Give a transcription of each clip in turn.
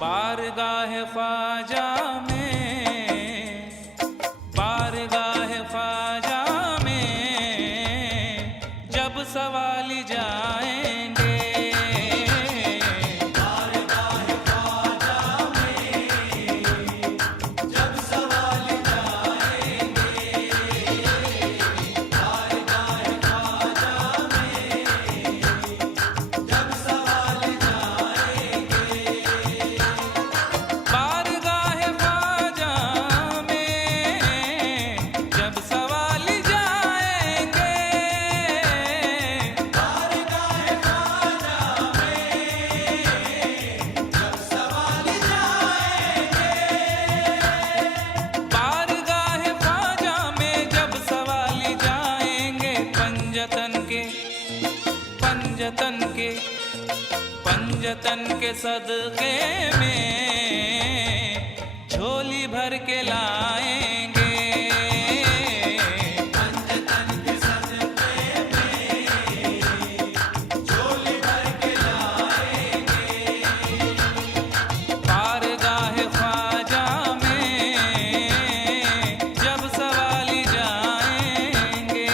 बारगाह ख्वाजा में, बारगाह ख्वाजा में जब सवाली जाएंगे, बारगाह ख्वाजा में जब सवाली जाएंगे, बारगाह ख्वाजा में जब सवाली जाएंगे, बारगाह ख्वाजा में जब सवाली जाएंगे, बारगाह ख्वाजा में जब सवाली जाएंगे, बारगाह ख्वाजा में जब सवाली जाएंगे, पंजतन के, पंजतन के, पंजतन के सदके में झोली भर के लाएंगे, पंजतन के सदके में झोली भर के लाएंगे, बारगाह ख्वाजा में जब सवाली जाएंगे।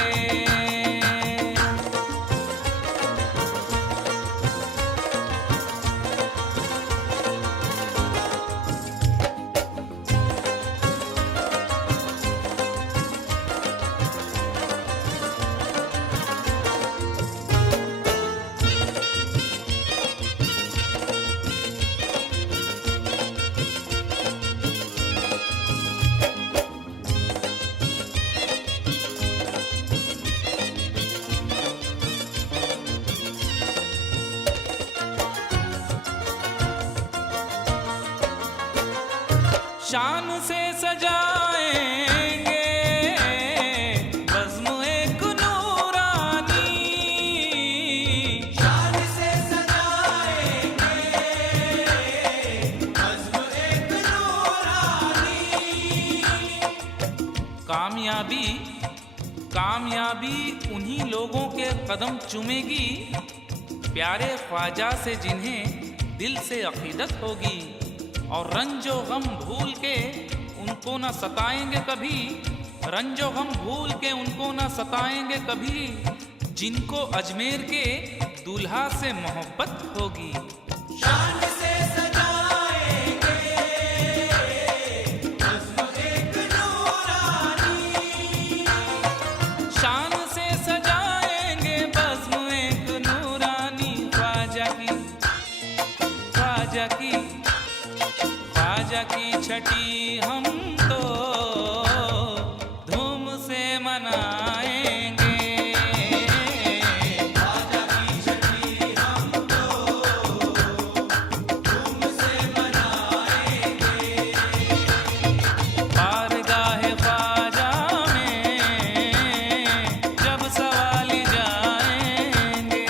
शान से सजाएंगे बज़्म एक नूरानी, शान से सजाएंगे बज़्म एक नूरानी, कामयाबी, कामयाबी उन्हीं लोगों के कदम चूमेगी प्यारे ख्वाजा से जिन्हें दिल से अकीदत होगी, और रंजो गम भूल के उनको न सताएंगे कभी, रंजो गम भूल के उनको न सताएंगे कभी, जिनको अजमेर के दूल्हा से मोहब्बत होगी। शान से सजाएंगे बज़्म एक नूरानी, शान से सजाएंगे बज़्म एक नूरानी, ख्वाजा की, ख्वाजा की, ख्वाजा की छठी हम तो धूम से मनाएंगे, ख्वाजा की छठी हम तो धूम से मनाएंगे, बारगाह ख्वाजा में जब सवाली जाएंगे।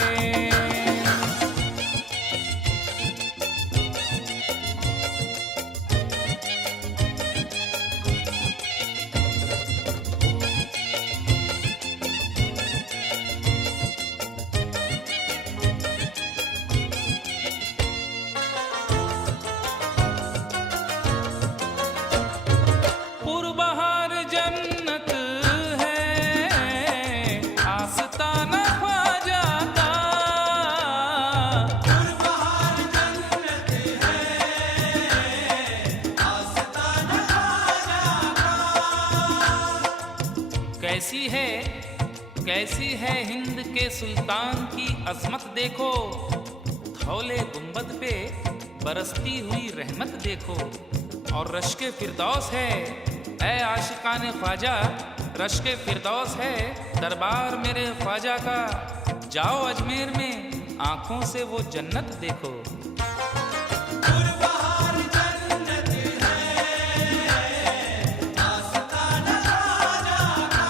पुरबहार जन्नत है आस्ताना ख्वाजा का, पुरबहार जन्नत है आस्ताना ख्वाजा का, कैसी है, कैसी है हिंद के सुल्तान की अजमत देखो, धौले गुंबद पे बरसती हुई रहमत देखो, और रश्के फिरदौस है ऐ आशिकाने ख्वाजा, रश्के फिरदौस है दरबार मेरे ख्वाजा का, जाओ अजमेर में आंखों से वो जन्नत देखो। पुरबहार जन्नत है आस्ताना ख्वाजा का,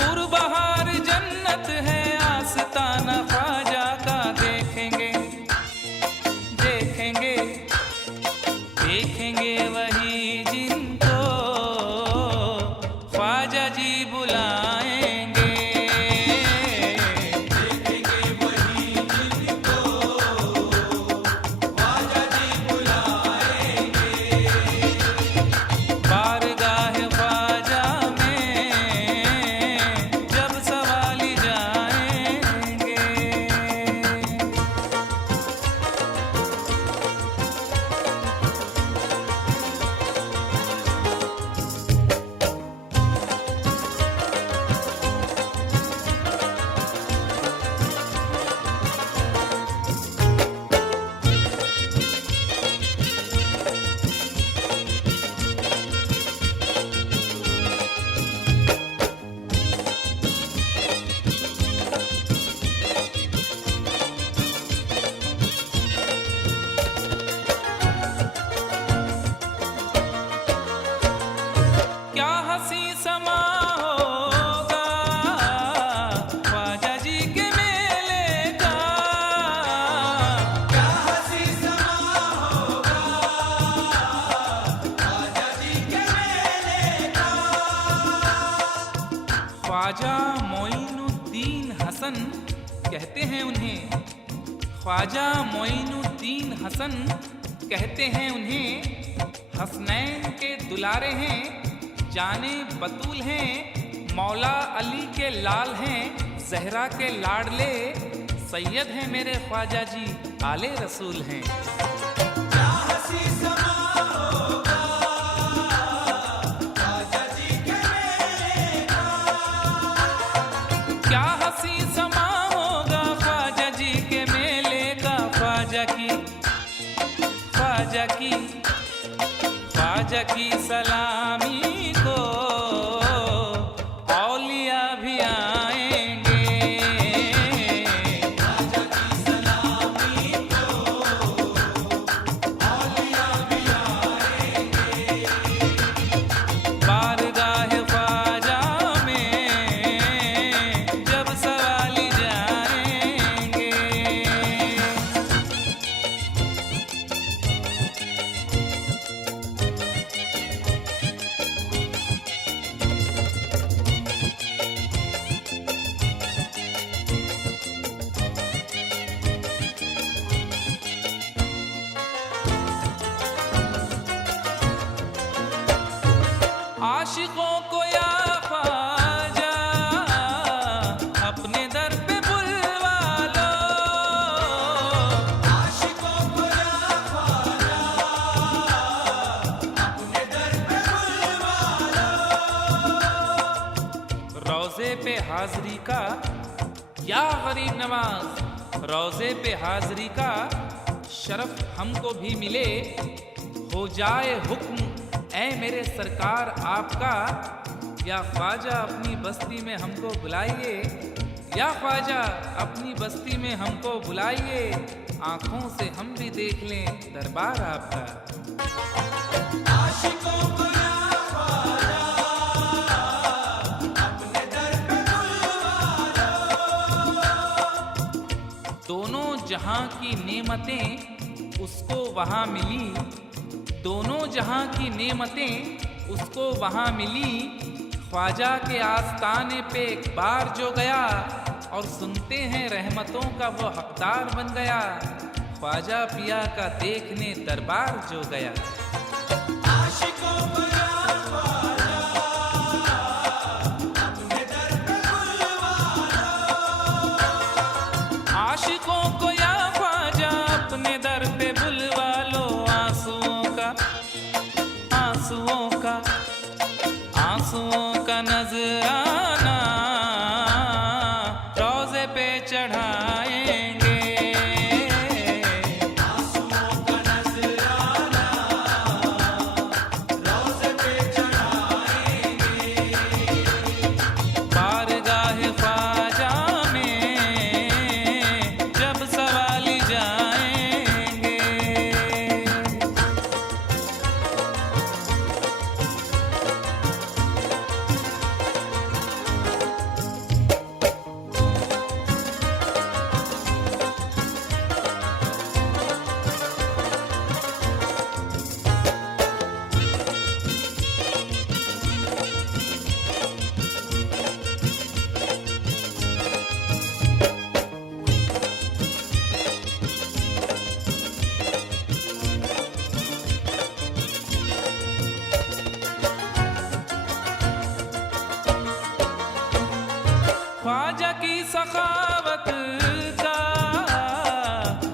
पुरबहार जन्नत है आस्ताना ख्वाजा का, देखेंगे, देखेंगे, देखेंगे वही जिनको ख्वाजा जी बुलाएंगे, देखेंगे वही जिनको ख्वाजा मोइनुद्दीन हसन कहते हैं उन्हें, ख्वाजा मोइनुद्दीन हसन कहते हैं उन्हें। हसनैन के दुलारे हैं, जाने बतूल हैं, मौला अली के लाल हैं, जहरा के लाडले सैयद हैं मेरे ख्वाजा जी, आले रसूल हैं। क्या हंसी समा होगा ख्वाजा जी के मेले का, क्या हंसी समा होगा ख्वाजा जी के मेले का। ख्वाजा की सलामी को औलिया भी आएंगे। ख्वाजा की सलामी को औलिया भी आएंगे। बारगाह ख्वाजा में जब सवाली जाएंगे। आशिकों को या ख्वाजा अपने दर पे बुलवा लो। आशिकों को या ख्वाजा अपने दर पे बुलवा लो। रोजे पे हाजिरी का या गरीब नवाज, रोजे पे हाजिरी का शरफ हमको भी मिले। हो जाए हुक्म ऐ मेरे सरकार आपका, या ख्वाजा अपनी बस्ती में हमको बुलाइए, या ख्वाजा अपनी बस्ती में हमको बुलाइए। आंखों से हम भी देख लें दरबार आपका। आशिकों को या ख्वाजा अपने दर पे बुलवा लो। दोनों जहां की नेमतें उसको वहां मिली, दोनों जहां की नेमतें उसको वहां मिली। ख्वाजा के आस्ताने पे एक बार जो गया, और सुनते हैं रहमतों का वो हकदार बन गया। ख्वाजा पिया का देखने दरबार जो गया। आशिकों को या ख्वाजा अपने दर पे बुलवा लो। आशिकों को या ख्वाजा अपने दर पे बुलवा लो। आंसुओं का नजराना रोजे पे चढ़ाएंगे। आंसुओं का नजराना रोज़े पे चढ़ाएंगे। बारगाह ख्वाजा में जब सवाली जाएंगे। ख्वाजा की सखावत का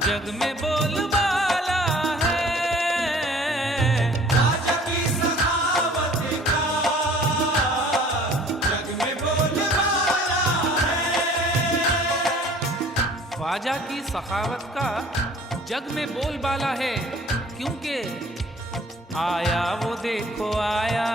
जग में बोलबाला है। ख्वाजा की सखावत का जग में बोलबाला है। ख्वाजा की सखावत का जग में बोलबाला है, क्योंकि आया वो देखो आया,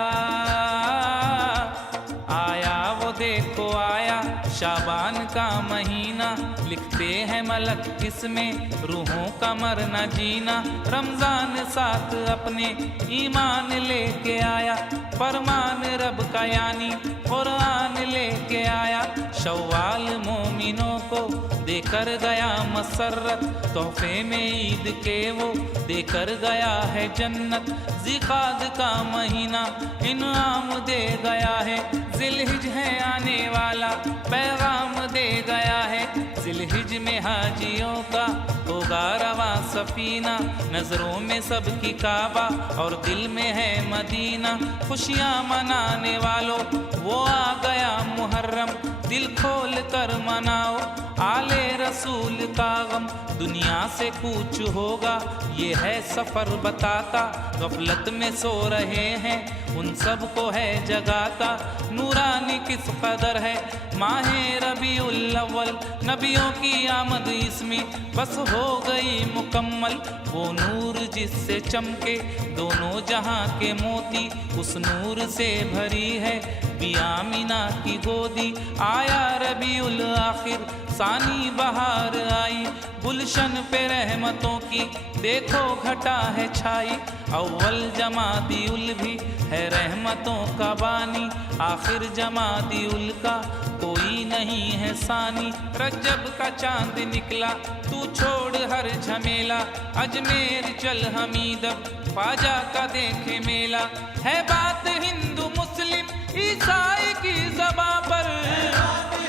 आया वो देखो आया शाबान का महीना। लिखते हैं मलक इसमें रूहों का मरना जीना। रमजान साथ अपने ईमान लेके आया, फरमान रब का यानी कुरान लेके आया। शव्वाल मोमिनों को देकर गया मसरत, तोहफे में ईद के वो देकर गया है जन्नत। जिकाद का महीना इनाम दे गया है, जिलहिज है आने वाला, पैगाम दे गया है। जिलहिज में हाजियों का होगा रवा सफीना, नजरों में सबकी काबा और दिल में है मदीना। खुशियाँ मनाने वालों वो आ गया मुहर्रम, दिल खोल कर मनाओ आले रसूल का गम। दुनिया से कूच होगा ये है सफर बताता, गफलत में सो रहे हैं उन सब को है जगाता। नूरानी किस कदर है माहे रबीउल अव्वल, नबियों की आमद इसमें बस हो गई मुकम्मल। वो नूर जिससे चमके दोनों जहां के मोती, उस नूर से भरी है बियामिना की गोदी। आया रबीउल आखिर सानी बहार आई, गुलशन पे रहमतों की देखो घटा है छाई। अव्वल जमादिउल भी है रहमतों का बानी, आखिर जमादिउल का कोई नहीं है सानी। रजब का चांद निकला तू छोड़ हर झमेला, अजमेर चल हमीदब ख्वाजा का देखे मेला। है बात हिंदू मुस्लिम ईसाई की ज़बां पर,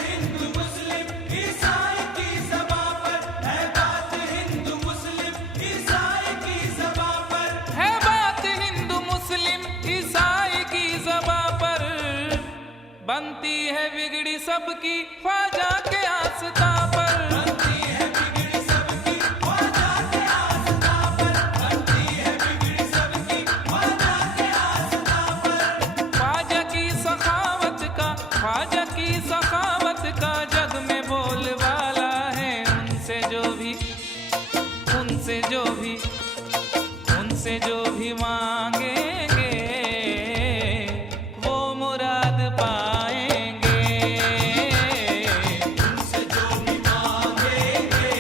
हिंदू मुस्लिम ईसाई की ज़बां पर, है बात हिंदू मुस्लिम ईसाई की ज़बां पर, है बात हिंदू मुस्लिम ईसाई की ज़बां पर। बनती है बिगड़ी सबकी ख्वाजा के आस्था पर, बनती है बिगड़ी सबकी ख्वाजा के आस्था पर, बनती है बिगड़ी सबकी ख्वाजा के आस्था पर। ख्वाजा की सखावत का, ख्वाजा की सखावत का जग में बोलबाला है। उनसे जो भी, उनसे जो भी, उनसे जो भी मांगेंगे वो मुराद पाएंगे। उनसे जो भी मांगेंगे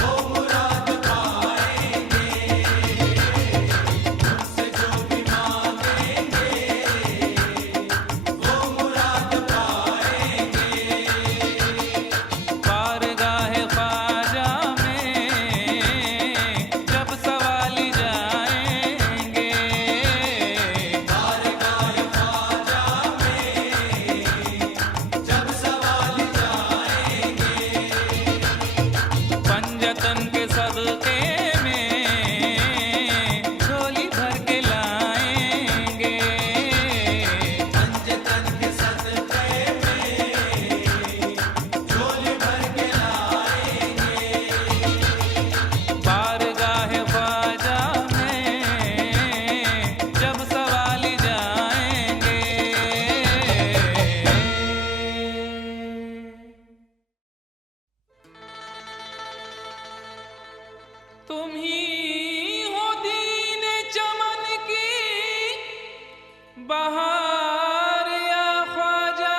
वो मुराद पाएंगे, उनसे जो भी मांगेंगे वो मुराद पाएंगे। बारगाह ख्वाजा में जब सवाली जाएंगे, बारगाह ख्वाजा में जब सवाल जाएंगे, पंजतन के सदके में झोली भर के लाएंगे। पंजतन के सदके में झोली भर के लाएंगे। बारगाह ख्वाजा में जब सवाली जाएंगे। तुम ही हो दीन चमन की बहार या ख्वाजा,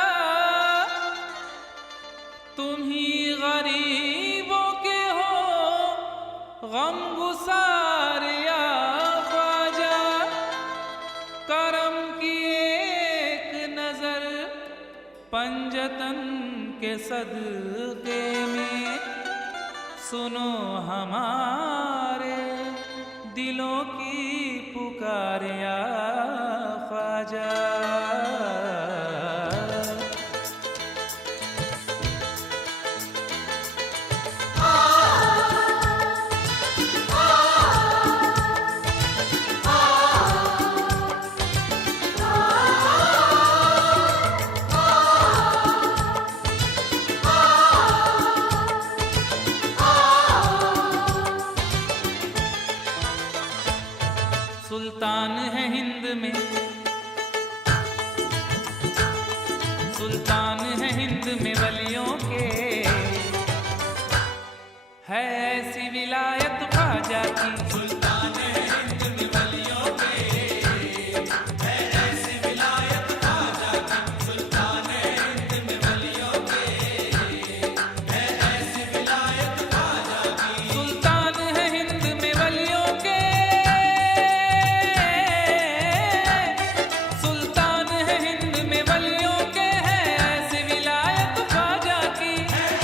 तुम ही गरीबों के हो गम गुसार या ख्वाजा। करम की एक नजर पंजतन के सदके में, सुनो हमारे दिलों की पुकार या ख्वाजा। सुल्तान है हिंद में, सुल्तान है हिंद में वलियों के, है ऐसी विलायत ख्वाजा की। सुल्तान हिंद में वलियों के, है ऐसी विलायत ख्वाजा की। सुल्तान हिंद में वलियों के, है ऐसी विलायत ख्वाजा की। सुल्तान है हिंद में वलियों के, सुल्तान है हिंद में वलियों के, है ऐसी विलायत ख्वाजा की।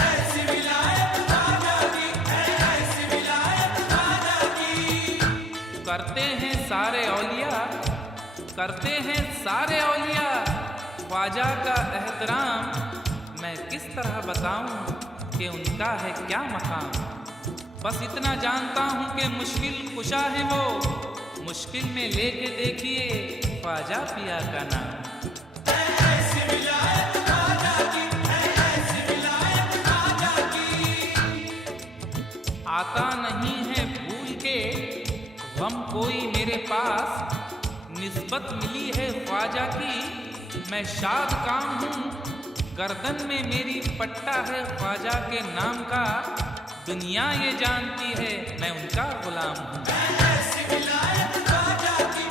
ऐसी विलायत ख्वाजा की, है ऐसी विलायत ख्वाजा की। करते हैं सारे औलिया, करते हैं सारे औलिया ख्वाजा का एहतराम मैं किस तरह बताऊं कि उनका है क्या मकाम। बस इतना जानता हूं कि मुश्किल कुशा है वो, मुश्किल में लेके देखिए ख्वाजा पिया का नाम। ऐसी विलायत ख्वाजा की, ऐसी विलायत ख्वाजा की। आता नहीं है भूल के गम कोई मेरे पास, निस्बत मिली है ख्वाजा की मैं शाद काम हूँ। गर्दन में मेरी पट्टा है ख्वाजा के नाम का, दुनिया ये जानती है मैं उनका गुलाम हूँ। ऐसी विलायत ख्वाजा की,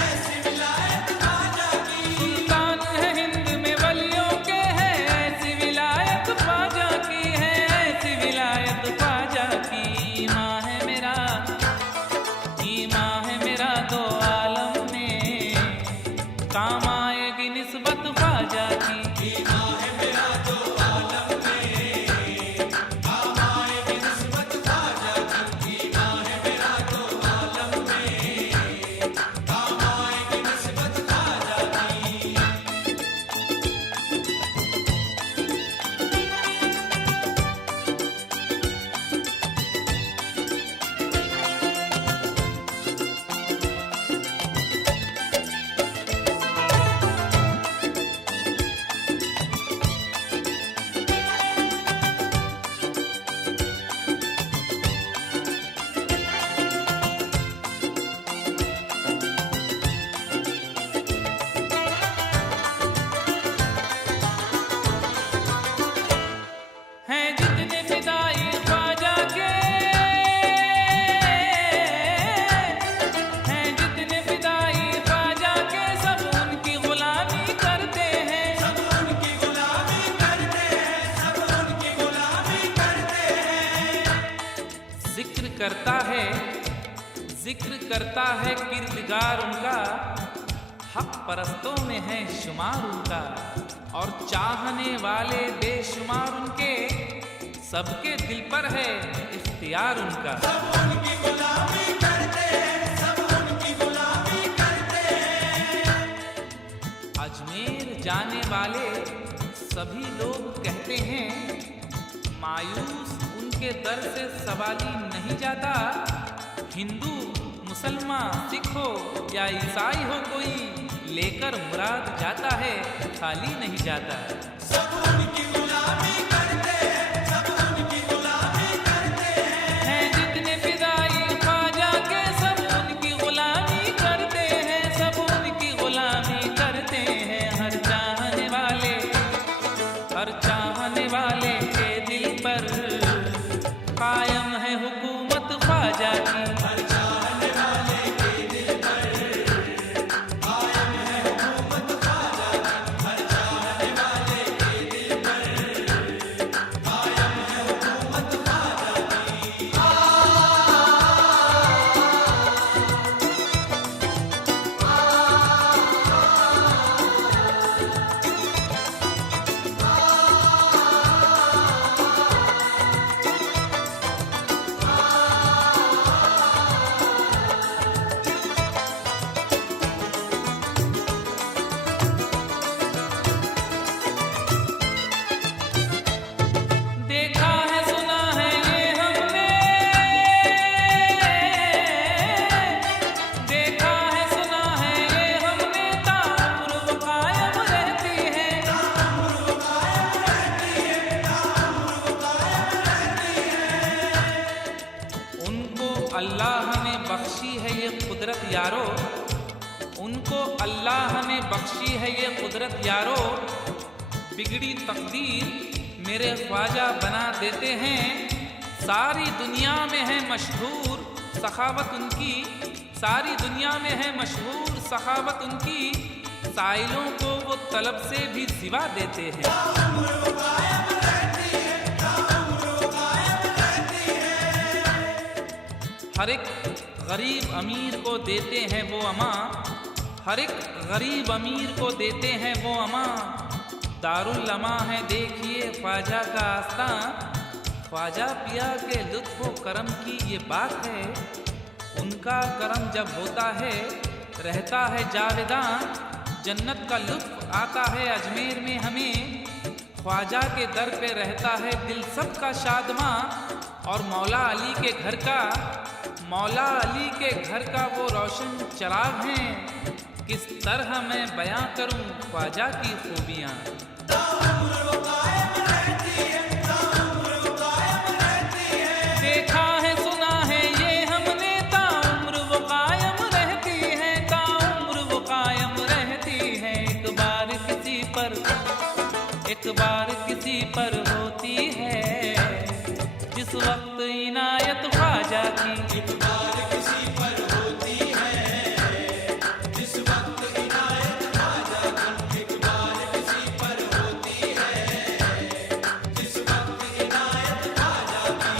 ऐसी विलायत ख्वाजा की। सुल्तान है हिंद में वलियों के है, ऐसी विलायत ख्वाजा की है, ऐसी विलायत ख्वाजा की। ईमां है मेरा, ईमां है मेरा दो आलम में, काम आएगी निस्बत ख्वाजा की। ईमां है मेरा दो आलम में, काम आएगी निस्बत ख्वाजा की। ईमां है मेरा दो आलम में, काम आएगी निस्बत ख्वाजा की। हैं जितने फिदाई ख्वाजा के, हैं जितने फिदाई ख्वाजा के, सब उनकी गुलामी करते हैं। सब उनकी गुलामी करते हैं, सब उनकी गुलामी करते हैं। जिक्र करता है किरदगार उनका, हक परस्तों में है शुमार उनका। और चाहने वाले बेशुमार उनके, सबके दिल पर है इख्तियार उनका। सब उनकी गुलामी करते हैं, सब उनकी गुलामी करते हैं। अजमेर जाने वाले सभी लोग कहते हैं, मायूस उनके दर से सवाली नहीं जाता। हिंदू मुसलमान सिख हो या ईसाई हो, कोई लेकर मुराद जाता है, खाली नहीं जाता। सब उनकी गुलामी करते हैं, सब उनकी गुलामी करते हैं। हैं जितने फिदाई ख्वाजा के, सब उनकी गुलामी करते हैं, सब उनकी गुलामी करते हैं। हर चाहने वाले के दिल पर कायम है हुकूमत ख्वाजा की। हर चाहने वाले के दिल पर कायम है हुकूमत ख्वाजा की। हर चाहने वाले के दिल पर कायम है हुकूमत ख्वाजा की। देखा है सुना है ये हमने, देखा है सुना है ये हमने, ताउम्र वो कायम रहती है। ताउम्र वो कायम रहती है, ताउम्र वो कायम रहती है। उनको अल्लाह ने बख्शी है ये कुदरत यारो, उनको अल्लाह ने बख्शी है ये कुदरत यारो। बिगड़ी तकदीर मेरे ख्वाजा बना देते हैं। सारी दुनिया में है मशहूर सखावत उनकी, सारी दुनिया में है मशहूर सखावत उनकी। साइलों को वो तलब से भी सिवा देते हैं। ताउम्र वो कायम रहती है, ताउम्र वो कायम रहती है। हर एक गरीब अमीर को देते हैं वो अमा, हर एक गरीब अमीर को देते हैं वो अमा। दारुल अमा है देखिए ख्वाजा का आस्तां, ख्वाजा पिया के लुत्फ़ व करम की ये बात है। उनका करम जब होता है रहता है जावेदां, जन्नत का लुत्फ़ आता है अजमेर में हमें, ख्वाजा के दर पे रहता है दिल सबका शादमा। और मौला अली के घर का वो रोशन चराग हैं, किस तरह मैं बयां करूं ख्वाजा की खूबियां। देखा है सुना है ये हमने, ताउम्र वो कायम रहती है, ताउम्र वो कायम रहती है। एक बार किसी पर होती है, जिस वक्त इनायत ख्वाजा की। एक बार किसी पर होती है, जिस वक्त इनायत ख्वाजा की। एक बार किसी पर होती है, जिस वक्त इनायत ख्वाजा की।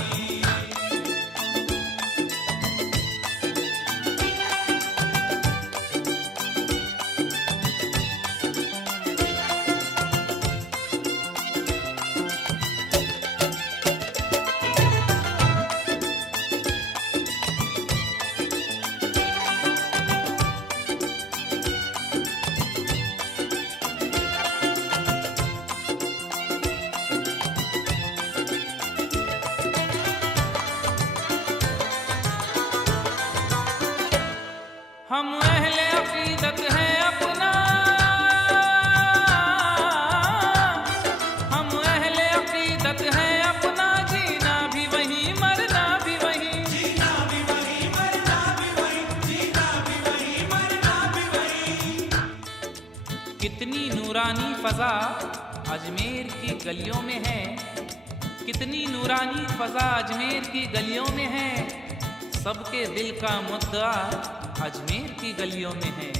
हम अहले अकीदत है अपना, हम अहले अकीदत है अपना, जीना भी वही मरना भी वही। जीना भी वही मरना भी वही, जीना भी वही मरना भी वही। कितनी नूरानी फजा अजमेर की गलियों में है, कितनी नूरानी फजा अजमेर की गलियों में है। सबके दिल का मुद्दा अजमेर की गलियों में है।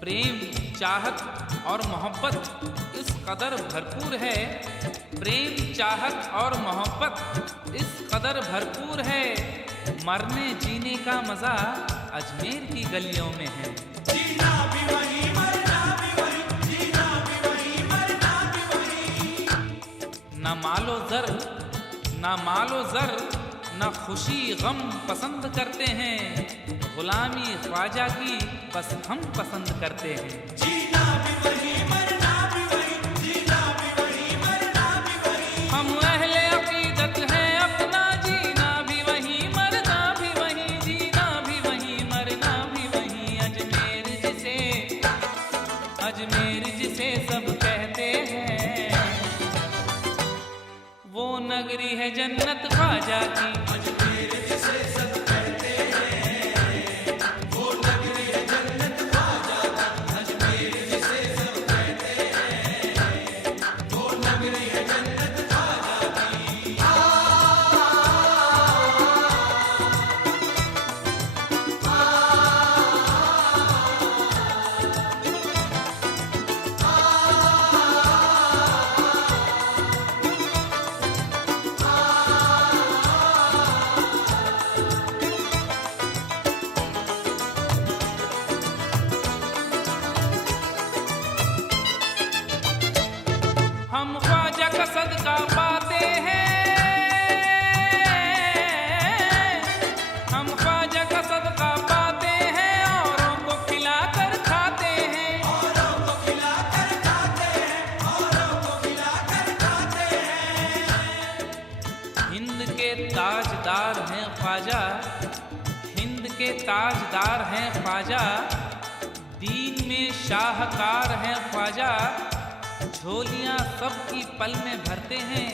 प्रेम, चाहत और मोहब्बत इस कदर भरपूर है, प्रेम, चाहत और मोहब्बत इस कदर भरपूर है। मरने जीने का मजा अजमेर की गलियों में है। जीना भी वही मरना भी वही, जीना भी वही मरना भी वही। न मालो जर न खुशी गम पसंद करते हैं, गुलामी ख्वाजा की बस हम पसंद करते हैं। जीना भी वही मरना भी वही, जीना भी वही मरना भी वही। हम अहले अकीदत है अपना, जीना भी वही मरना भी वही, जीना भी वही मरना भी वही। अजमेर जिसे सब कहते हैं, वो नगरी है जन्नत ख्वाजा की। अजमेर जिसे सब कहते हैं, वो नगरी है जन्नत ख्वाजा की। अजमेर जिसे सब कहते हैं, वो नगरी है जन्नत ख्वाजा की। हम ख्वाजा का सदका पाते हैं, हम ख्वाजा का सदका पाते हैं, औरों को खिलाकर खाते हैं। औरों को खिलाकर खाते हैं, औरों को खिलाकर खाते हैं। हिंद के ताजदार हैं ख्वाजा, हिंद के ताजदार हैं ख्वाजा, दीन में शाहकार हैं ख्वाजा। झोलियां सबकी पल में भरते हैं,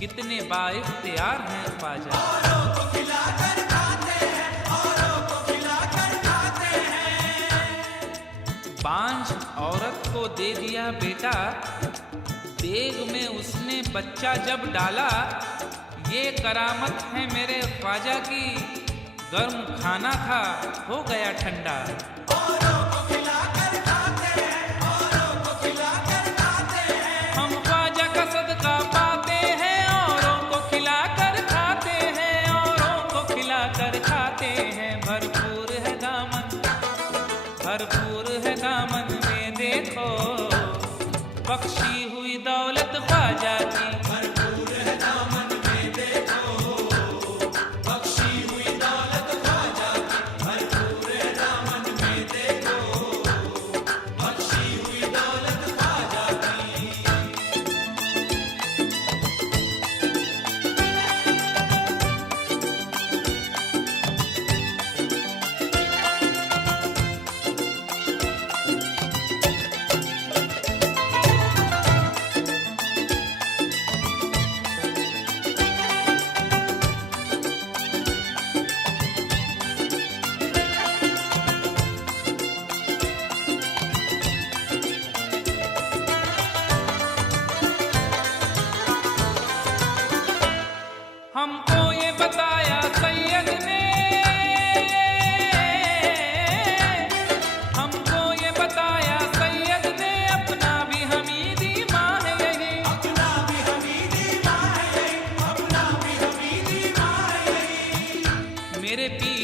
कितने बाइख्तियार हैं ख्वाजा। औरों को खिलाकर खाते हैं, औरों को खिलाकर खाते हैं। बांझ औरत को दे दिया बेटा, देग में उसने बच्चा जब डाला। ये करामत है मेरे ख्वाजा की, गर्म खाना था हो गया ठंडा। औरों को खिलाकर खाते हैं, औरों को खिलाकर खाते हैं। हम ख्वाजा का सदका पाते हैं, औरों को खिलाकर खाते हैं, औरों को खिलाकर खाते हैं। भरपूर है दामन, भरपूर है दामन में देखो, बख्शी हुई दौलत ख्वाजा की। भरपूर है दामन में देखो, बख्शी हुई दौलत ख्वाजा की। भरपूर है दामन में देखो, बख्शी हुई दौलत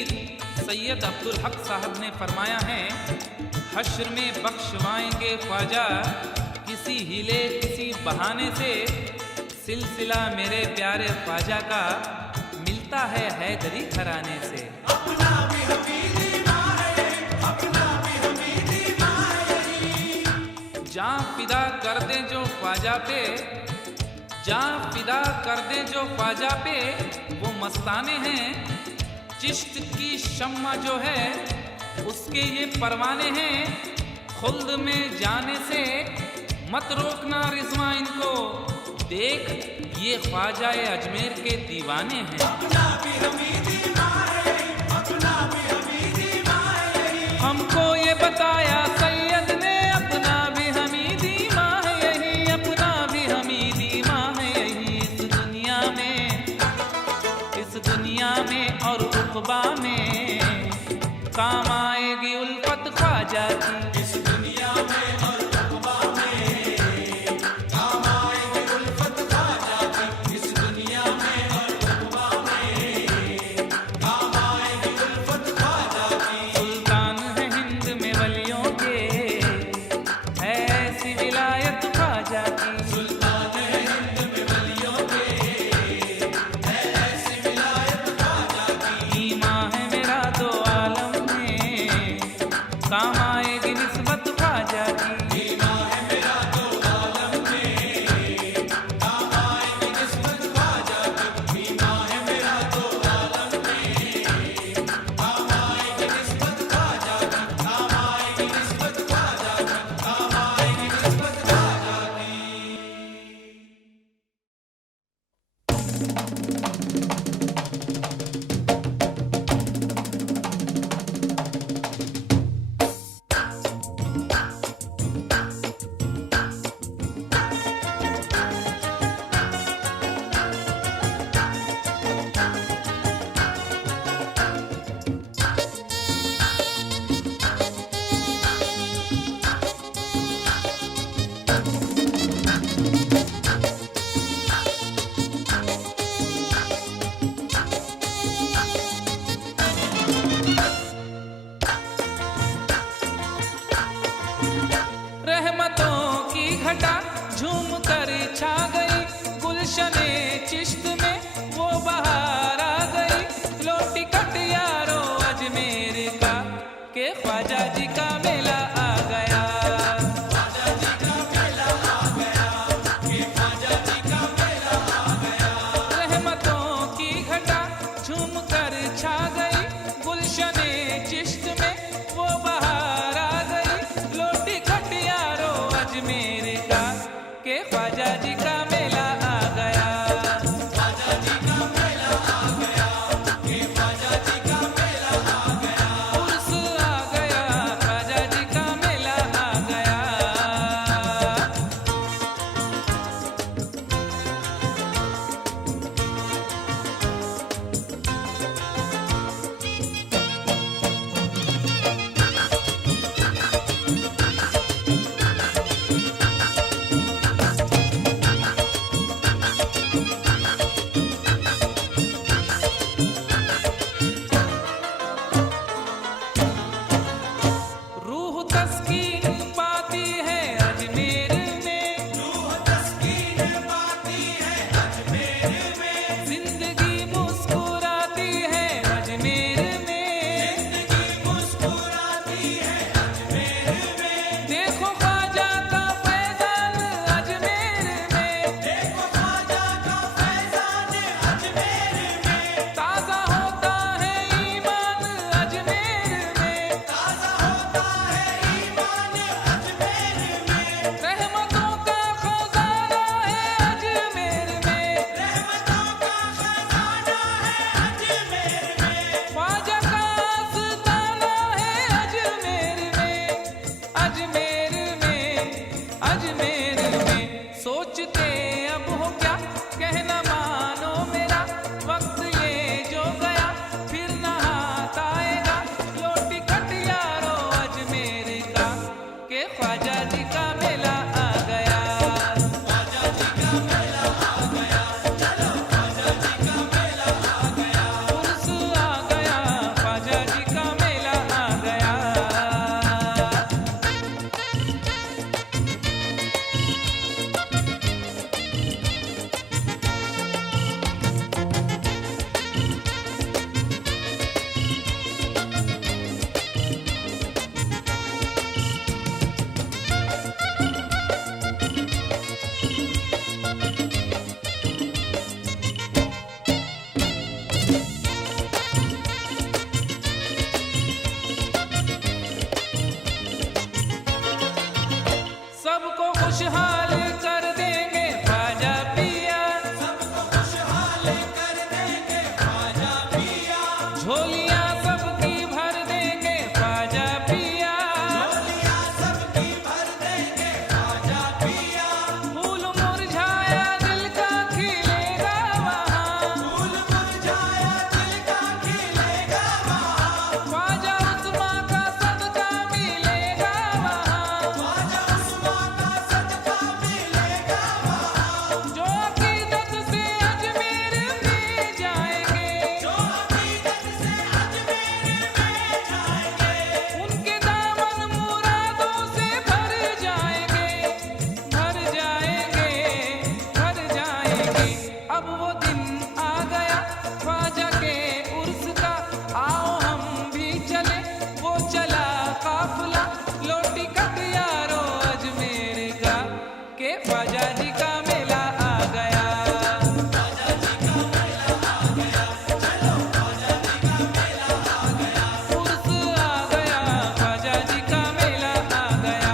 पीर सैयद अब्दुल हक साहब ने फरमाया है, हश्र में बख्शवाएंगे ख्वाजा किसी हिले किसी बहाने से, सिलसिला मेरे प्यारे ख्वाजा का मिलता है हैदरी घराने से। अपना भी हमीदी माँ है, अपना भी हमीदी माँ है। जान फिदा कर दे जो ख्वाजा पे, जान फिदा कर दे जो ख्वाजा पे, वो मस्ताने हैं। चिश्त की शम्मा जो है उसके ये परवाने हैं। खुल्द में जाने से मत रोकना रिजवा इनको, देख ये ख्वाजा अजमेर के दीवाने हैं। अपना भी हमीदी माँ है, अपना भी हमीदी माँ है। हमको ये बताया सैयद ने, अपना भी हमीदी माँ है यही, अपना भी हमीदी माँ है यही। इस दुनिया में और उक़बा में काम आएगी उल्फत ख्वाजा की। इस दुनिया में और उक़बा में काम आएगी उल्फत ख्वाजा की। इस दुनिया में और उक़बा में काम आएगी उल्फत ख्वाजा की। सुल्तान है हिंद में वलियों के, है ऐसी विलायत ख्वाजा की। सुल्तान है हिंद में वलियों के, है ऐसी विलायत ख्वाजा की। ईमा है मेरा दो आलम में, काम आएगी निस्बत चला काफिला लोटी कटियारो अजमेर का के ख्वाजा जी का मेला आ गया। उर्स आ गया, ख्वाजा जी का मेला आ गया।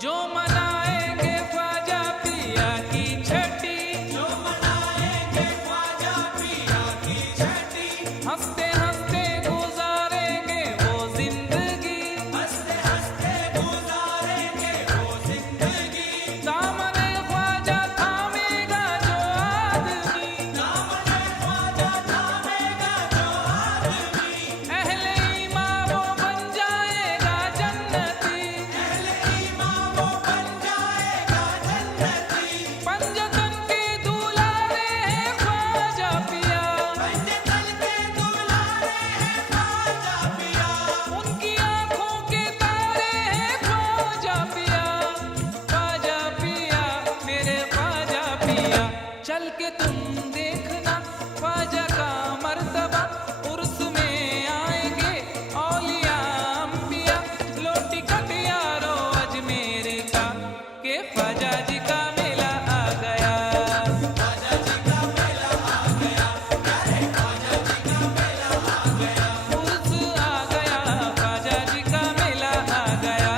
जो मनाएंगे ख्वाजा पिया की छठी, जो मनाएंगे ख्वाजा पिया की छठी, हंसते हंसते गुजारेंगे वो जिंदगी। हंसते हंसते गुजारेंगे वो जिंदगी। दामने ख्वाजा थामेगा जो आदमी, दामने ख्वाजा थामेगा जो आदमी, अहले ईमान वो बन जाएगा जन्नती। अहले ईमान वो बन जाएगा जन्नती। पंजतन के दुलारे हैं ख्वाजा पिया, पंजतन के दुलारे हैं ख्वाजा पिया, उनकी आंखों के तारे हैं ख्वाजा पिया। ख्वाजा पिया मेरे ख्वाजा पिया, चल के तुम देखना ख्वाजा का मर्तबा। उर्स में आएंगे औलिया अंबिया, लोटी कटियारो अजमेर का के ख्वाजा जी का मेला आ गया। ख्वाजा जी का मेला आ गया, प्यारे ख्वाजा जी का मेला आ गया। उर्स आ गया, ख्वाजा जी का मेला आ गया।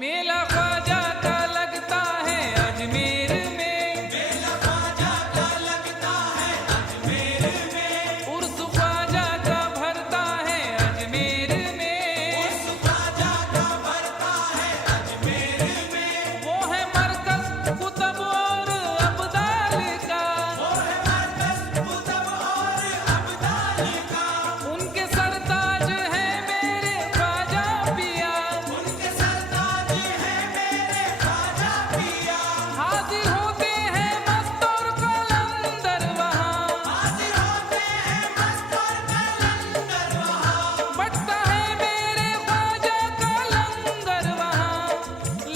मेला ख्वाजा का लगता है अजमेर में, मेला ख्वाजा का लगता है अजमेर में, उर्स ख्वाजा का भरता है अजमेर में। उस ख्वाजा का भरता है अजमेर में। वो है मरकज कुतब और अब्दाल का, वो है मरकज़ कुतब और अब्दाल का, उनके सरताज है मेरे ख्वाजा पिया। उनके सरताज हैं मेरे ख्वाजा पिया। हाजिर होते हैं मस्त और कलंदर वहाँ, हाजिर होते हैं मस्त और कलंदर वहाँ, बटता है मेरे ख्वाजा का लंगर वहाँ।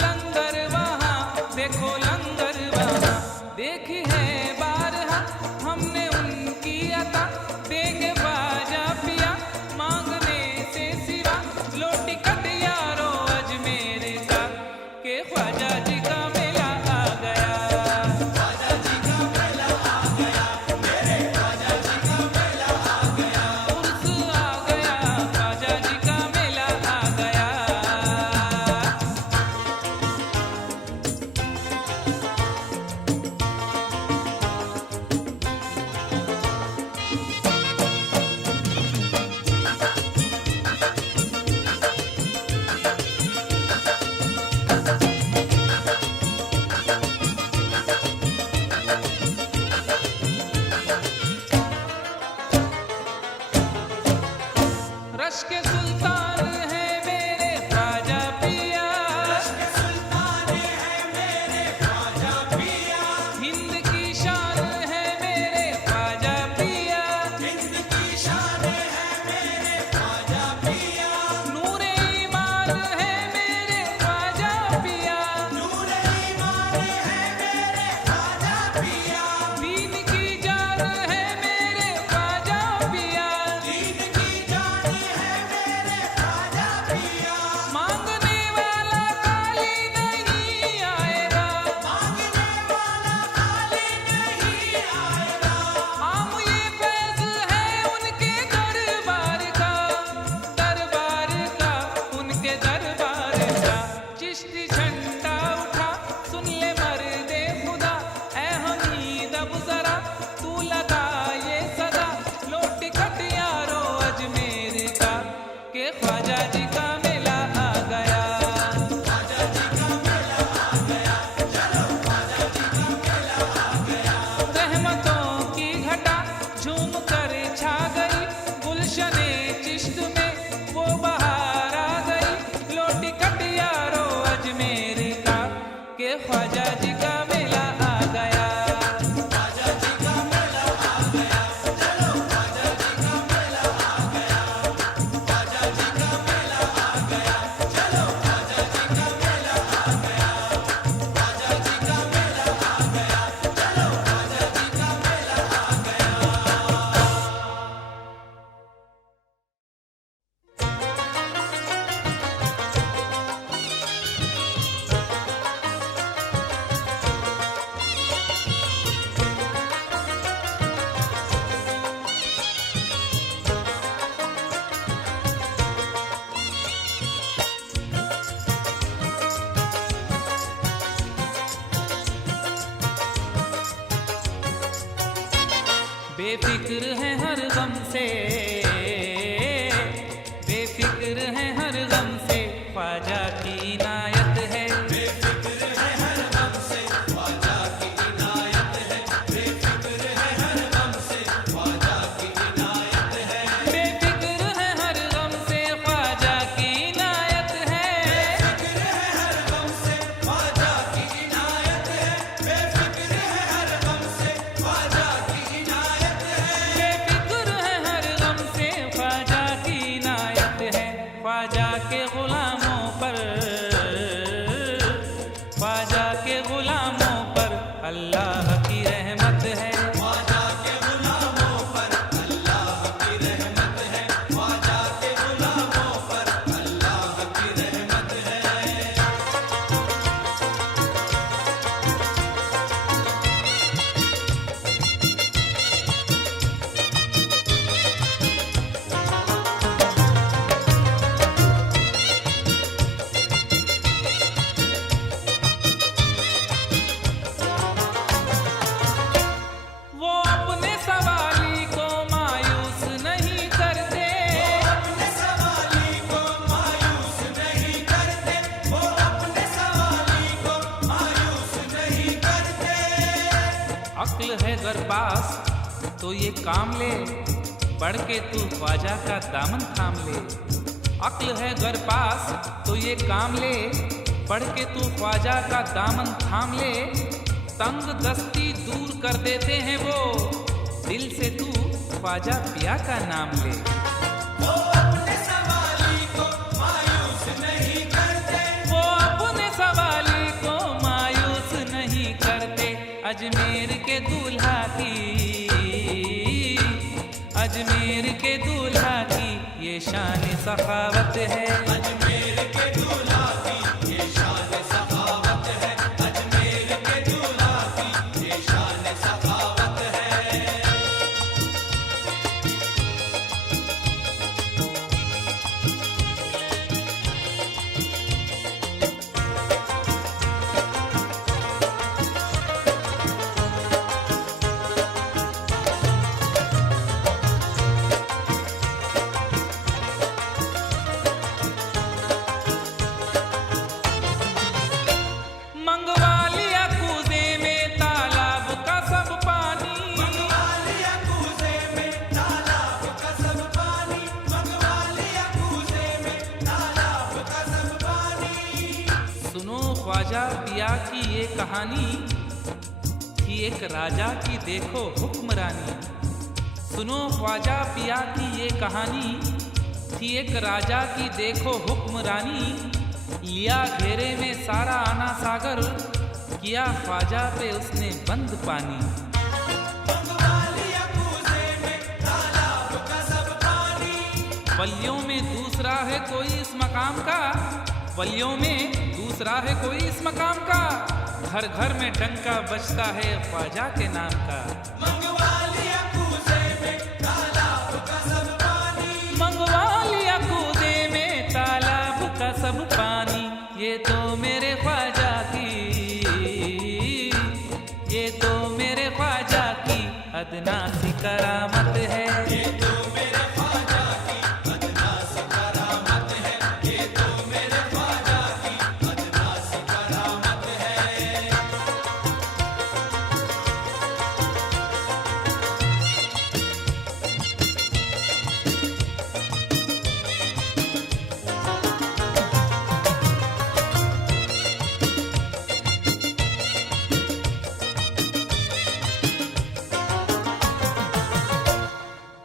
लंगर वहाँ देखो, लंगर वहाँ देखी है बारहा हमने उनकी अता। देंगे ख्वाजा पिया मांगने से सिवा, लोटी कटियारो अजमेर का के ख्वाजा जी का मेला आ गया। ख्वाजा जी का मेला आ गया, मेरे ख्वाजा जी का मेला आ गया। उर्स आ गया, ख्वाजा जी का मेला आ गया। रश के सुल्तान है मेरे ख्वाजा पिया, के सुल्तान है मेरे ख्वाजा पिया, हिंद की शान है मेरे ख्वाजा पिया। हिंद की शान है मेरे ख्वाजा पिया, नूरे ईमान है मेरे ख्वाजा पिया, नूर ईमान है मेरे ख्वाजा पिया, दीन की जान है मेरे ख्वाजा पिया। दीन की जान है मेरे बेफिक्र है हर गम से, बेफिक्र है हर गम से, ख्वाजा की इनायत है। बेफिक्र है हर गम से, ख्वाजा की इनायत है। बेफिक्र है हर गम से, ख्वाजा की इनायत है। बेफिक्र है हर गम से, ख्वाजा की इनायत है। बेफिक्र है हर गम से, ख्वाजा की इनायत है। बेफिक्र है हर गम से, ख्वाजा की इनायत है। बेफिक्र है हर गम से, ख्वाजा की इनायत है। ख्वाजा के गुलामों पर, ख्वाजा के गुलामों पर अल्लाह की रहमत है। ख्वाजा के गुलामों पर अल्लाह की रहमत है। ख्वाजा के गुलामों पर अल्लाह की रहमत है। वो अपने सवाली को मायूस नहीं करते, अपने सवाली को मायूस नहीं करते। वो अपने सवाली को मायूस नहीं करते। अक्ल है गर पास तो ये काम ले, बढ़ के तू ख्वाजा का दामन थाम ले। अक्ल है गर पास तो ये काम ले, बढ़ के तू ख्वाजा का दामन थाम ले। तंग दस्ती दूर कर देते हैं वो, दिल से तू ख्वाजा पिया का नाम ले। वो अपने सवाली को मायूस नहीं करते। वो अपने सवाली को मायूस नहीं करते। अजमेर के दूल्हा की, अजमेर के दूल्हा की ये शान सखावत है। अजमेर के दूल्हा की ये शान सखावत है। अजमेर के दूल्हा की ये शान सखावत है। मंगवा लिया कूदे में तालाब का सब पानी, मंगवा लिया कूजे में तालाब का सब पानी। मंगवा लिया कूजे में तालाब का सब पानी। सुनो ख्वाजा पिया की ये कहानी थी एक राजा की देखो हुक्मरानी। सुनो ख्वाजा पिया की ये कहानी थी एक राजा की देखो हुक्मरानी। लिया घेरे में सारा आना सागर, किया ख्वाजा पे उसने बंद पानी। मंगवा लिया कूजे में तालाब का सब पानी। वलियों में दूसरा है कोई इस मकाम का, वलियों में दूसरा है कोई इस मकाम का। घर घर में डंका बजता है ख्वाजा के नाम का। मंगवा लिया कूजे में तालाब का सब पानी। मंगवा लिया कूदे में तालाब का सब पानी। ये तो मेरे ख्वाजा की, ये तो मेरे ख्वाजा की अदना सी करामत है। ये तो मेरे ख्वाजा की अदना सी करामत है। ये तो मेरे ख्वाजा की अदना सी करामत है।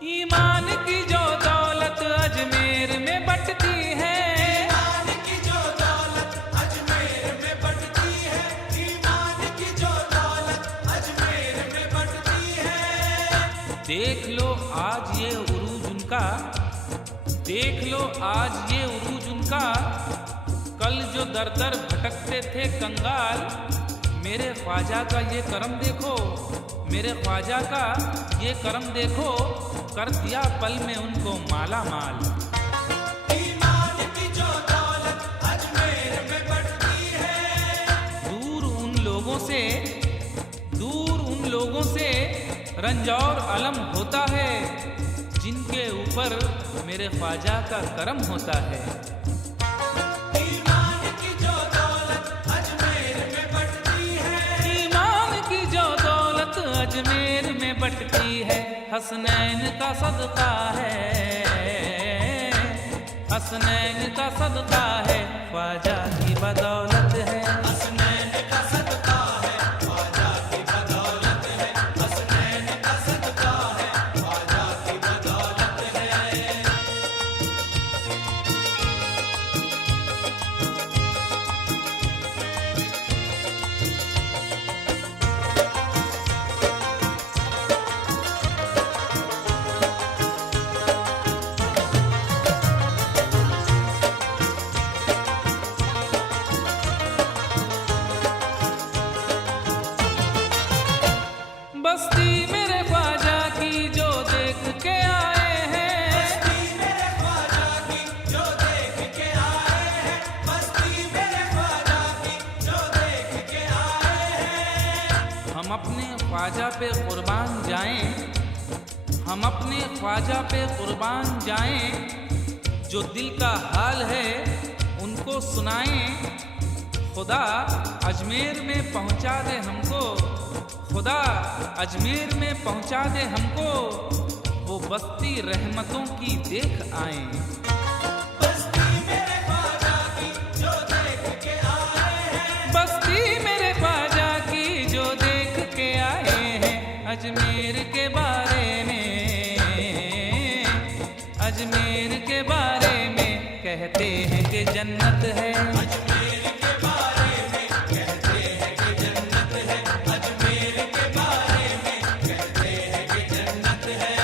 ईमान की जो दौलत अजमेर में बटती है, ईमान की जो दौलत अजमेर में बटती है। ईमान की जो दौलत अजमेर में बटती है। देख लो आज ये उरूज उनका, देख लो आज ये उरूज उनका। कल जो दर दर भटकते थे कंगाल, मेरे ख्वाजा का ये करम देखो, मेरे ख्वाजा का ये करम देखो। कर दिया पल में उनको माला माल। ईमान की जो दौलत अजमेर में बटती है। दूर उन लोगों से, दूर उन लोगों से गंज और अलम होता है जिनके ऊपर मेरे ख्वाजा का करम होता है। ईमान की जो दौलत अजमेर में बटती है, ईमान की जो दौलत अजमेर में बटती है, हसनैन का सदका है, हसनैन का सदका है, ख्वाजा की बदौलत है। हसनैन का सदका है, ख्वाजा की बदौलत है, हसनैन का सदका है, ख्वाजा की बदौलत है। बस्ती मेरे ख्वाजा की जो देख के आए हैं, बस्ती मेरे ख्वाजा की जो देख के आए हैं, बस्ती मेरे ख्वाजा की जो देख के आए हैं। हम अपने ख्वाजा पे कुर्बान जाएं, हम अपने ख्वाजा पे कुर्बान जाएं, जो दिल का हाल है उनको सुनाएं। खुदा अजमेर में पहुंचा दे हमको, खुदा अजमेर में पहुंचा दे हमको, वो बस्ती रहमतों की देख आए। बस्ती मेरे ख्वाजा की जो देख के आए हैं, बस्ती मेरे ख्वाजा की जो देख के आए हैं, अजमेर के बारे में, अजमेर के बारे में कहते हैं कि जन्नत है। अजमेर के बारे में कहते हैं कि जन्नत है, अजमेर के बारे में कहते हैं कि जन्नत है।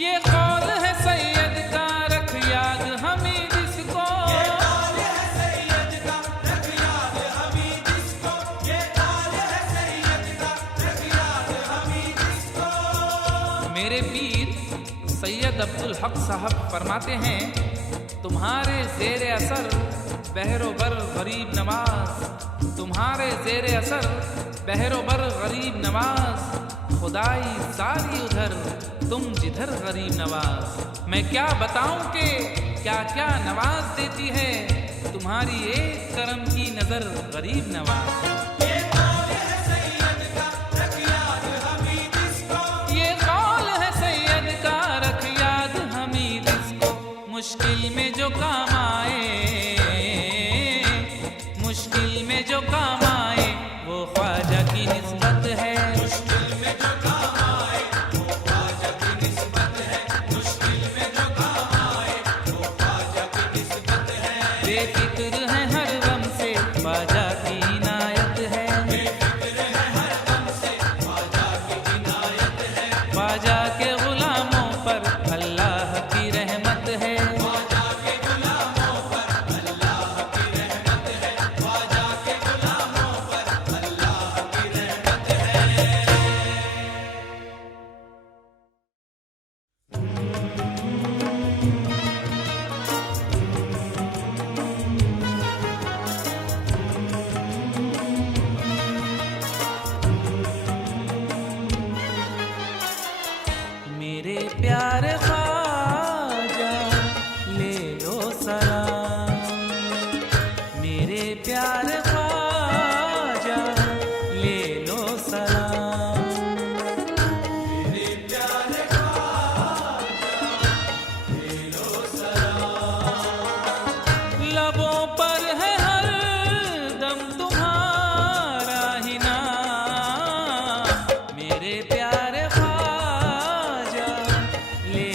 ये कौल है सैयद का, रख याद हमें जिसको, ये ताल है सैयद का, रख याद हमें जिसको, ये ताल है सैयद का, रख याद हमें जिसको। मेरे पीर सैयद अब्दुल हक साहब फरमाते हैं, तुम्हारे ज़ेर असर बहरोबर गरीब नवाज, तुम्हारे ज़ेर असर बहरोबर गरीब नवाज, खुदाई सारी उधर तुम जिधर गरीब नवाज। मैं क्या बताऊं कि क्या क्या नवाज देती है तुम्हारी एक करम की नजर गरीब नवाज। ये ताल है सैयद का, रख याद हमें जिसको, ये कौल है सैयद का, रख याद हमीद इसको, मुश्किल में जो काम आए, मुश्किल में जो काम आए, वो ख्वाजा की निस्बत है। मुश्किल में जो काम आए वो ख्वाजा की निस्बत है, मुश्किल में जो काम आए वो ख्वाजा की निस्बत है। बेफिक्र है हर गम से, ख्वाजा की इनायत है, बेफिक्र है हर गम से, ख्वाजा की इनायत है, ख्वाजा के गुलामों पर अल्लाह की रहमत है। ख्वाजा के गुलामों पर अल्लाह की रहमत है, ख्वाजा के गुलामों पर अल्लाह की रहमत है। मेरे प्यारे ख्वाजा ले लो सलाम, मेरे प्यारे ख्वाजा ले लो सलाम, मेरे प्यारे ख्वाजा ले लो सलाम। लबों पर है हर दम तुम्हारा ही नाम, मेरे प्यारे ख्वाजा ले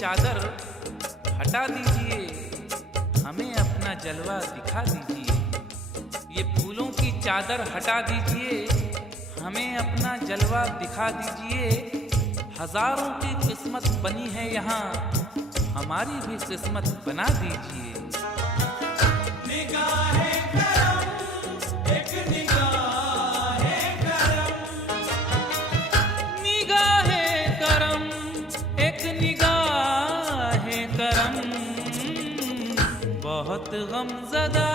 चादर हटा दीजिए, हमें अपना जलवा दिखा दीजिए। ये फूलों की चादर हटा दीजिए, हमें अपना जलवा दिखा दीजिए। हजारों की किस्मत बनी है यहाँ, हमारी भी किस्मत बना दीजिए। निगाहें करम, एक निगाहें करम, निगाहें करम, एक निगाहें करम, बहुत गमज़दा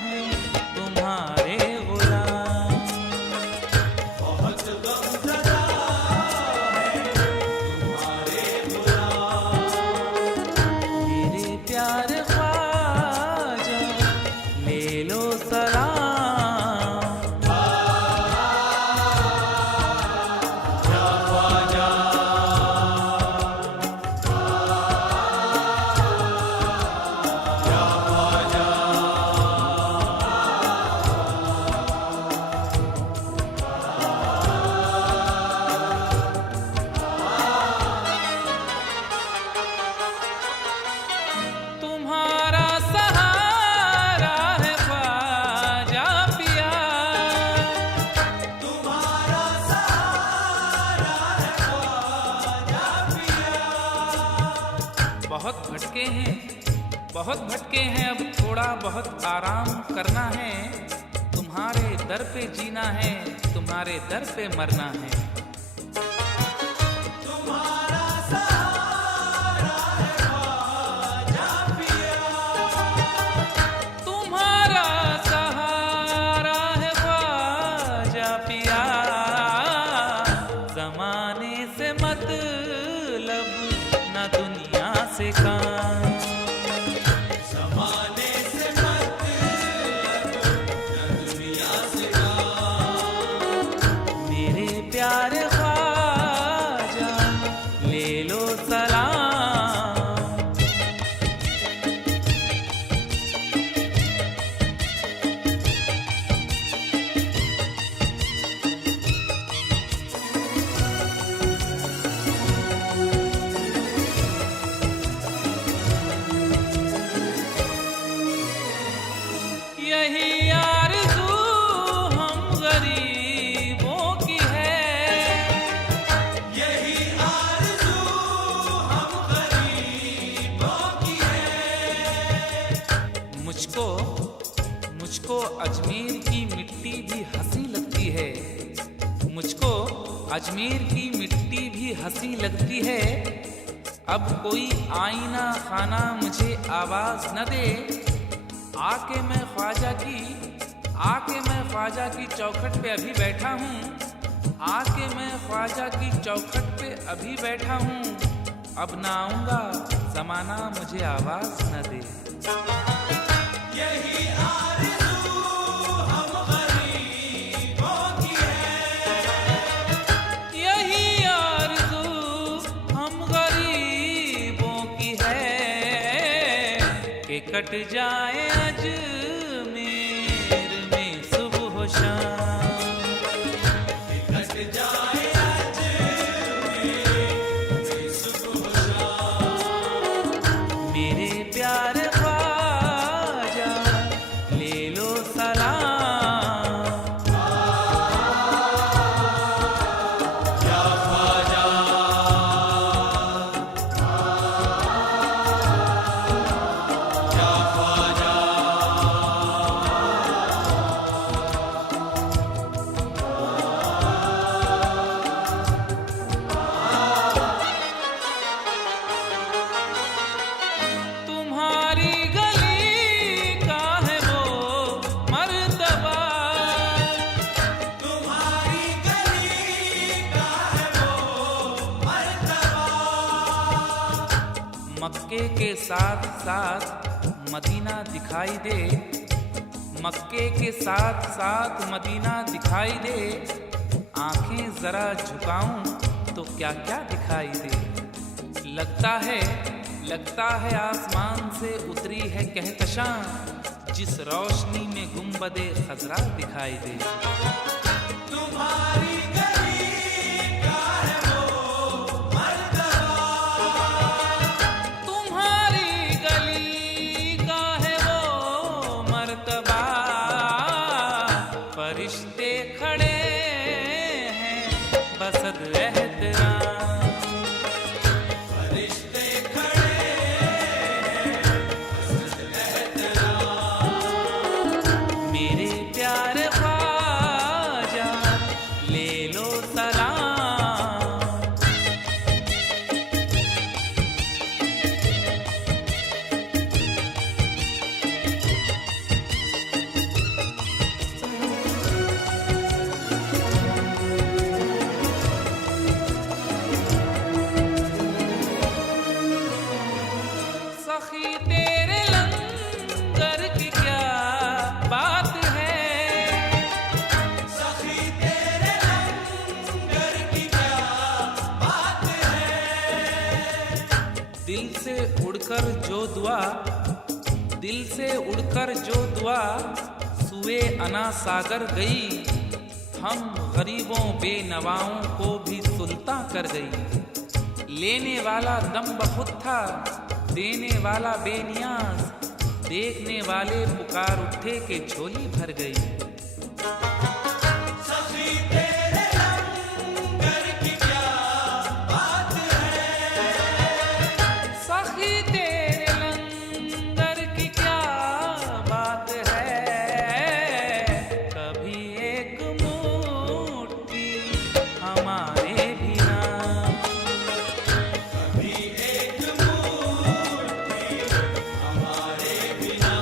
हैं तुम्हारे गुलाम। बहुत गमज़दा है तुम्हारे गुलाम। मेरे प्यार ख्वाजा ले लो सलाम। या ख्वाजा, या ख्वाजा, तुम्हारा सहारा है ख्वाजा पिया, तुम्हारा सहारा है ख्वाजा पिया। बहुत भटके हैं, बहुत भटके हैं, अब थोड़ा बहुत आराम करना है। तुम्हारे दर पे जीना है, तुम्हारे दर पे मरना है। तुम्हारा सहारा है ख्वाजा पिया। तुम्हारा सहारा है ख्वाजा पिया। जमाने से मतलब न दुनिया से काम। ज़माने से मतलब न दुनिया से काम। मेरे प्यार ख्वाजा ले लो सलाम। यही आरज़ू हम गरीबों की है। यही आरज़ू हम गरीबों की है। मुझको मुझको अजमेर की मिट्टी भी हंसी लगती है। मुझको अजमेर की मिट्टी भी हंसी लगती है। अब कोई आईना खाना मुझे आवाज न दे। आके मैं ख्वाजा की चौखट पे अभी बैठा हूँ। आके मैं ख्वाजा की चौखट पे अभी बैठा हूँ। अब ना आऊँगा, जमाना मुझे आवाज न दे। यही आरज़ू हम गरीबों की है। यही आरज़ू हम गरीबों की है कि कट जाए अजमेर में सुबह शाम। कट जाए अजमेर में सुबह शाम। मेरे प्यार ख्वाजा ले लो सलाम। या ख्वाजा, या ख्वाजा, तुम्हारी गली का है वो मर्तबा। तुम्हारी गली का है वो मर्तबा। मक्के के साथ साथ मदीना दिखाई दे। मक्के के साथ साथ मदीना दिखाई दे। आंखें जरा झुकाऊं तो क्या क्या दिखाई दे। लगता है आसमान से उतरी है कहकशां, जिस रोशनी में गुंबदे खजरा दिखाई दे। तुम्हारी गली का है वो मर्तबा। फरिश्ते खड़े हैं बसद एहतराम। फरिश्ते खड़े हैं बसद एहतराम। मेरे प्यारे ख्वाजा ले लो सलाम। सखी तेरे लंगर की क्या बात है। सखी तेरे लंगर की क्या बात है। दिल से उड़कर जो दुआ सुए अना सागर गई। हम गरीबों बेनवाओं को भी सुल्तां कर गई। लेने वाला दम बखुद था, देने वाला बेनियाज। देखने वाले पुकार उठे के झोली भर गई। सखी तेरे लंगर की क्या बात है। सखी तेरे लंगर की क्या बात है। कभी एक मुट्ठी हमारे भी नाम। कभी एक मुट्ठी हमारे बिना।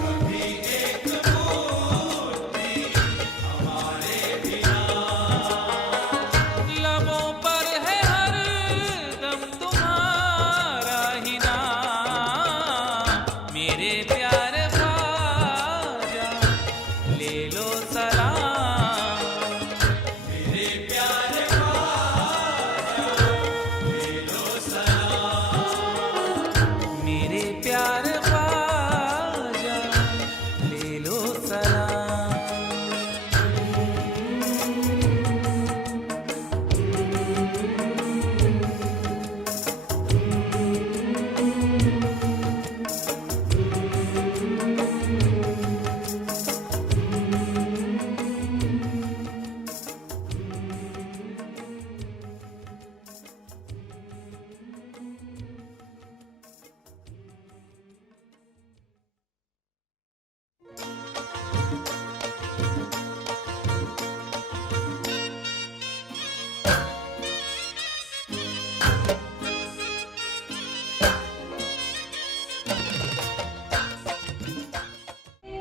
कभी एक मुट्ठी हमारे बिना। लबों पर है हर दम तुम्हारा ही नाम। मेरे प्यारे ख्वाजा ले लो सलाम। मेरे प्यारे ख्वाजा ले लो सलाम। मेरे प्यारे ख्वाजा ले लो सलाम।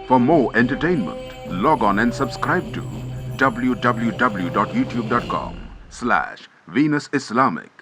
For more entertainment, log on and subscribe to www.youtube.com/Venus Islamic.